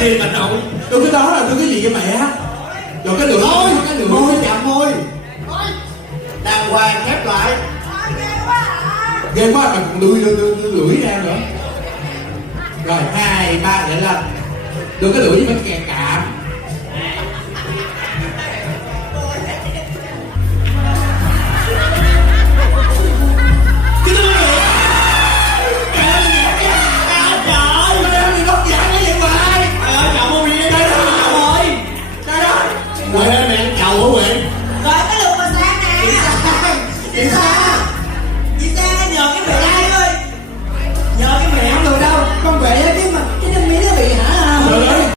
thì mà nổi. Cái đó là cái gì vậy mẹ? Rồi cái lưỡi Môi chạm môi. Đàng hoàng khép lại. Ghê quá mà còn lưỡi ra nữa. Rồi 2, 3 để lên. Đưa cái lưỡi với bánh kè cạm.